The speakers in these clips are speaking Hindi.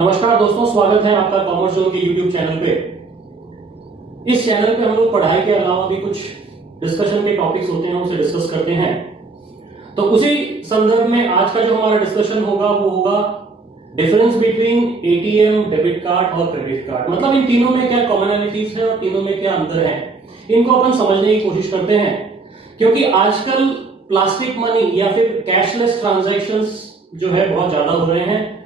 नमस्कार दोस्तों, स्वागत है आपका कॉमर्स जोन के यूट्यूब चैनल पे। इस चैनल पे हम लोग पढ़ाई के अलावा भी कुछ डिस्कशन के टॉपिक्स होते हैं, उसे डिस्कस करते हैं। तो उसी संदर्भ में आज का जो हमारा डिस्कशन होगा वो होगा difference between ATM, debit card और क्रेडिट कार्ड। मतलब इन तीनों में क्या कॉमनैलिटीज है और तीनों में क्या अंतर है, इनको अपन समझने की कोशिश करते हैं। क्योंकि आजकल प्लास्टिक मनी या फिर कैशलेस ट्रांजैक्शंस जो है बहुत ज्यादा हो रहे हैं,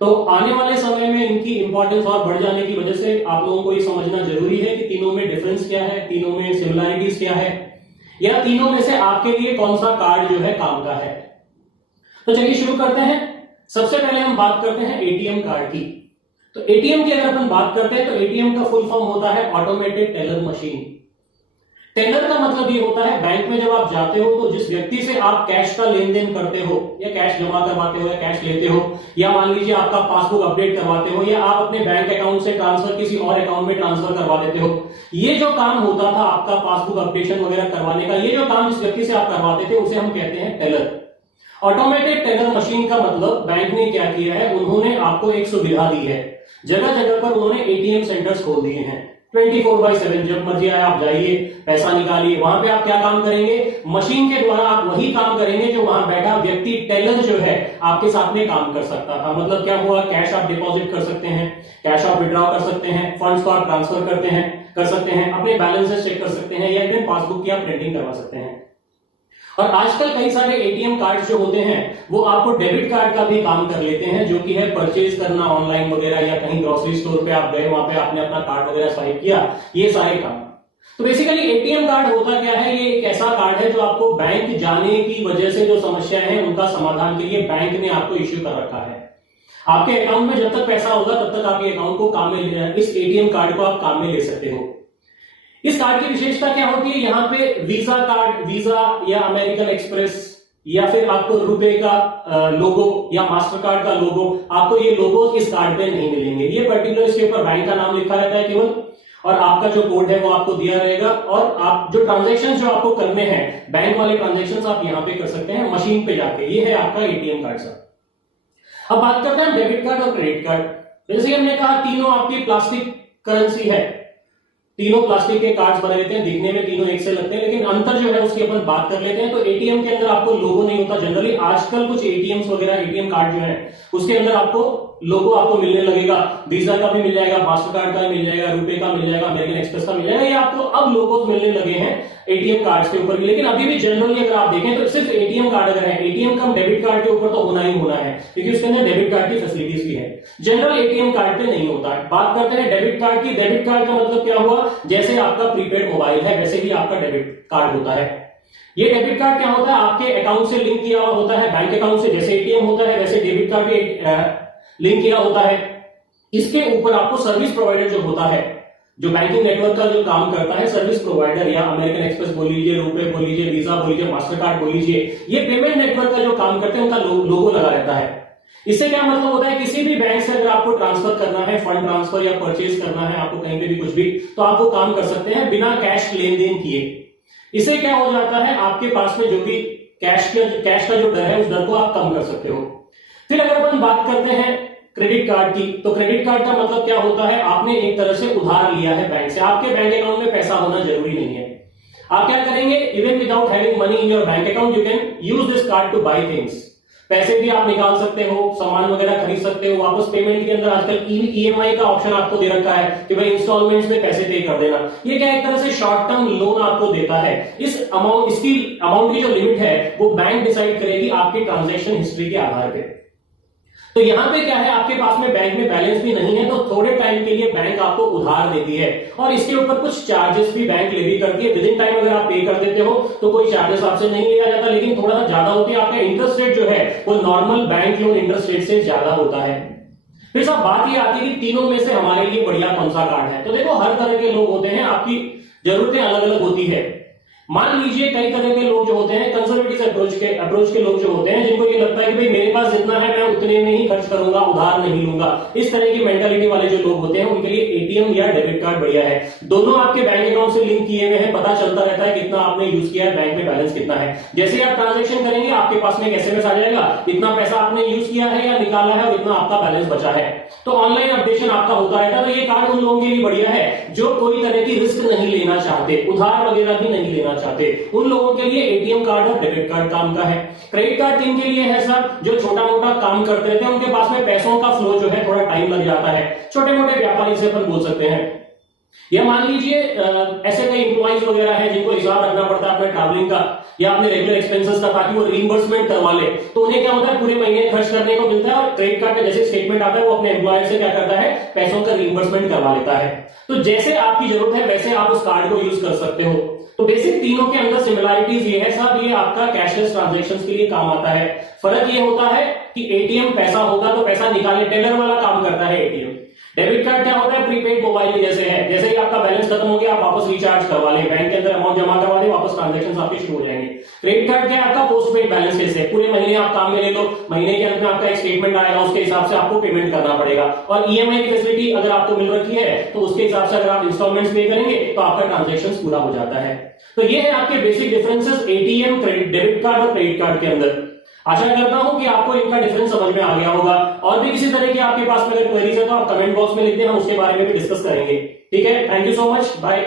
तो आने वाले समय में इनकी इंपॉर्टेंस और बढ़ जाने की वजह से आप लोगों को ये समझना जरूरी है कि तीनों में डिफरेंस क्या है, तीनों में सिमिलरिटीज क्या है, या तीनों में से आपके लिए कौन सा कार्ड जो है काम का है। तो चलिए शुरू करते हैं। सबसे पहले हम बात करते हैं एटीएम कार्ड की। तो एटीएम की अगर अपन बात करते हैं तो एटीएम का फुल फॉर्म होता है ऑटोमेटेड टेलर मशीन। टेलर का मतलब ये होता है बैंक में जब आप जाते हो तो जिस व्यक्ति से आप कैश का लेन देन करते हो, या कैश जमा करवाते हो, या कैश लेते हो, या मान लीजिए आपका पासबुक अपडेट करवाते हो, या आप अपने बैंक अकाउंट से ट्रांसफर किसी और अकाउंट में ट्रांसफर करवा देते हो, ये जो काम होता था आपका पासबुक अपडेशन वगैरह करवाने का, ये जो काम जिस व्यक्ति से आप करवाते थे उसे हम कहते हैं टेलर। ऑटोमेटेड टेलर मशीन का मतलब बैंक ने क्या किया है, उन्होंने आपको एक सुविधा दी है। जगह जगह पर उन्होंने एटीएम सेंटर्स खोल दिए हैं 24/7। जब मर्जी आए आप जाइए, पैसा निकालिए। वहां पे आप क्या काम करेंगे, मशीन के द्वारा आप वही काम करेंगे जो वहां बैठा व्यक्ति टेलर जो है आपके साथ में काम कर सकता था। मतलब क्या हुआ, कैश आप डिपॉजिट कर सकते हैं, कैश आप विड्रॉ कर सकते हैं, फंड्स को आप ट्रांसफर कर सकते हैं, अपने बैलेंसेस चेक कर सकते हैं, या इवन पासबुक की आप प्रिंटिंग करवा सकते हैं। और आजकल कई सारे एटीएम कार्ड जो होते हैं वो आपको डेबिट कार्ड का भी काम कर लेते हैं, जो कि है परचेज करना ऑनलाइन वगैरह, या कहीं ग्रोसरी स्टोर पे आप गए, वहां पे आपने अपना कार्ड वगैरह स्वाइप किया, ये सारे काम। तो बेसिकली एटीएम कार्ड होता क्या है, ये एक ऐसा कार्ड है जो आपको बैंक जाने की वजह से जो समस्या है उनका समाधान के लिए बैंक ने आपको इश्यू कर रखा है। आपके अकाउंट में जब तक पैसा होगा तब तक आप ये अकाउंट को काम में, इस एटीएम कार्ड को आप काम में ले सकते हो। इस कार्ड की विशेषता क्या होती है, यहाँ पे वीजा कार्ड, वीजा या अमेरिकन एक्सप्रेस, या फिर आपको रुपए का लोगो या मास्टर कार्ड का लोगो, आपको ये लोगो इस कार्ड पे नहीं मिलेंगे। ये पर्टिकुलर इसके ऊपर बैंक का नाम लिखा रहता है केवल, और आपका जो कोड है वो आपको दिया रहेगा। और आप जो ट्रांजेक्शन जो आपको करने हैं, बैंक वाले ट्रांजेक्शन आप यहाँ पे कर सकते हैं मशीन पे जाके। ये है आपका एटीएम कार्ड सर। अब बात करते हैं डेबिट कार्ड और क्रेडिट कार्ड। जैसे हमने कहा तीनों आपकी प्लास्टिक करेंसी है, तीनों प्लास्टिक के कार्ड्स बने रहते हैं, दिखने में तीनों एक से लगते हैं, लेकिन अंतर जो है उसकी अपन बात कर लेते हैं। तो एटीएम के अंदर आपको लोगो नहीं होता जनरली। आजकल कुछ एटीएम्स वगैरह, एटीएम कार्ड जो है उसके अंदर आपको लोगो आपको मिलने लगेगा। वीजा का भी मिल जाएगा, मास्टर कार्ड का मिल जाएगा, रुपए का मिल जाएगा, अमेरिकन एक्सप्रेस का मिल जाएगा। ये आपको अब लोगोस मिलने लगे हैं एटीएम कार्ड्स के ऊपर भी। लेकिन अभी भी जनरली अगर आप देखें तो सिर्फ एटीएम कार्ड अगर है, एटीएम का डेबिट कार्ड के ऊपर तो होना ही होना है, क्योंकि उसके अंदर डेबिट कार्ड की फैसिलिटीज भी है। जनरल एटीएम कार्ड पे नहीं होता है। बात करते हैं डेबिट कार्ड की। डेबिट कार्ड का मतलब क्या हुआ, जैसे आपका प्रीपेड मोबाइल है वैसे ही आपका डेबिट कार्ड होता है। ये डेबिट कार्ड क्या होता है, आपके अकाउंट से लिंक किया हुआ होता है, बैंक अकाउंट से। जैसे एटीएम होता है वैसे डेबिट कार्ड भी लिंक किया होता है। इसके ऊपर आपको सर्विस प्रोवाइडर जो होता है, जो बैंकिंग नेटवर्क का जो काम करता है, सर्विस प्रोवाइडर, या अमेरिकन एक्सप्रेस बोल लीजिए, रुपए बोल लीजिए, वीजा बोल लीजिए, मास्टर कार्ड बोल लीजिए, ये पेमेंट नेटवर्क का जो काम करते हैं उनका लोगो लगा रहता है। इससे क्या मतलब होता है, किसी भी बैंक से अगर आपको ट्रांसफर करना है, फंड ट्रांसफर या परचेज करना है, आपको कहीं पे भी कुछ भी, तो आप वो काम कर सकते हैं बिना कैश लेन देन किए। इससे क्या हो जाता है, आपके पास में जो भी कैश का जो डर है उस डर को आप कम कर सकते हो। फिर अगर अपन बात करते हैं क्रेडिट कार्ड की, तो क्रेडिट कार्ड का मतलब क्या होता है, आपने एक तरह से उधार लिया है बैंक से। आपके बैंक अकाउंट में पैसा होना जरूरी नहीं है। आप क्या करेंगे, even without having money in your bank account you can use this card to buy things. पैसे भी आप निकाल सकते हो, सामान वगैरह खरीद सकते हो। वापस पेमेंट के अंदर आजकल ईएमआई का ऑप्शन आपको दे रखा है कि भाई इंस्टॉलमेंट्स में पैसे पे कर देना। ये क्या एक तरह से शॉर्ट टर्म लोन आपको देता है। इस अमाउंट, इसकी अमाउंट की जो लिमिट है वो बैंक डिसाइड करेगी आपकी ट्रांजैक्शन हिस्ट्री के आधार पे। तो यहां पे क्या है, आपके पास में बैंक में बैलेंस भी नहीं है, तो थोड़े टाइम के लिए बैंक आपको उधार देती है, और इसके ऊपर कुछ चार्जेस भी बैंक लेवी करती है। विद इन टाइम अगर आप पे कर देते हो तो कोई चार्जेस आपसे नहीं लिया जाता, लेकिन थोड़ा सा ज्यादा होती है। आपका इंटरेस्ट रेट जो है वो normal bank loan interest rate से ज्यादा होता है। फिर सब बात ये आती है कि तीनों में से हमारे लिए बढ़िया कौन सा कार्ड है। तो देखो, हर तरह के लोग होते हैं, आपकी जरूरतें अलग अलग होती है। मान लीजिए कई तरह के लोग जो होते हैं कंजर्वेटिव अप्रोच के लोग जो होते हैं, जिनको ये लगता है कि भाई मेरे पास जितना है मैं उतने में ही खर्च करूंगा, उधार नहीं लूंगा, इस तरह की मेंटालिटी वाले जो लोग होते हैं उनके लिए एटीएम या डेबिट कार्ड बढ़िया है। दोनों आपके बैंक अकाउंट से लिंक किए हुए हैं, पता चलता रहता है कितना आपने यूज किया है, बैंक में बैलेंस कितना है। जैसे ही आप ट्रांजेक्शन करेंगे आपके पास में एक एसएमएस आ जाएगा, इतना पैसा आपने यूज किया है या निकाला है और इतना आपका बैलेंस बचा है। तो ऑनलाइन अपडेशन आपका होता रहता है। तो ये कार्ड उन लोगों के लिए बढ़िया है जो कोई तरह की रिस्क नहीं लेना चाहते, उधार वगैरह भी नहीं लेना चाहते, उन लोगों के लिए एटीएम कार्ड और डेबिट कार्ड काम का है। क्रेडिट कार्ड किन के लिए है सर? जो छोटा मोटा काम करते रहते हैं, उनके पास में पैसों का फ्लो जो है थोड़ा टाइम लग जाता है, छोटे मोटे व्यापारी से अपन बोल सकते हैं। या मान लीजिए ऐसे कई एम्प्लॉइज वगैरह हैं जिनको हिसाब रखना पड़ता है अपने ट्रैवलिंग का या अपने रेगुलर एक्सपेंसेस का, ताकि वो रीइंबर्समेंट करवा ले। तो उन्हें क्या होता है, पूरे महीने खर्च करने को मिलता है और क्रेडिट कार्ड का जैसे स्टेटमेंट आता है वो अपने एम्प्लॉयर से क्या करता है, पैसों का रीइंबर्समेंट करवा लेता है। तो जैसे आपकी जरूरत है वैसे आप उस कार्ड को यूज कर सकते हो। तो बेसिक तीनों के अंदर सिमिलरिटीज ये है साहब, ये आपका कैशलेस ट्रांजैक्शंस के लिए काम आता है। फर्क ये होता है कि एटीएम पैसा होगा तो पैसा निकालने टेलर वाला काम करता है एटीएम। डेबिट कार्ड क्या होता है, प्रीपेड मोबाइल जैसे है, जैसे ही आपका बैलेंस खत्म हो गया आप वापस रिचार्ज करवा लें, बैंक के अंदर अमाउंट जमा करवा दें, वापस ट्रांजैक्शंस आपके शुरू हो जाएंगे। क्रेडिट कार्ड क्या है आपका, पोस्टपेड बैलेंस जैसे, पूरे महीने आप काम में ले लो, महीने के अंत में आपका एक स्टेटमेंट आएगा, उसके हिसाब से आपको पेमेंट करना पड़ेगा। और ईएमआई की फैसिलिटी अगर आपको मिल रखी है तो उसके हिसाब से अगर आप इंस्टॉलमेंट्स पे करेंगे तो आपका ट्रांजैक्शंस पूरा हो जाता है। तो ये है आपके basic differences ATM, debit card और क्रेडिट कार्ड के अंदर। आशा करता हूं कि आपको इनका डिफरेंस समझ में आ गया होगा। और भी किसी तरह की आपके पास में अगर क्वेरीज है तो आप कमेंट बॉक्स में लिख दें, हम उसके बारे में भी डिस्कस करेंगे। ठीक है, thank you so much, bye.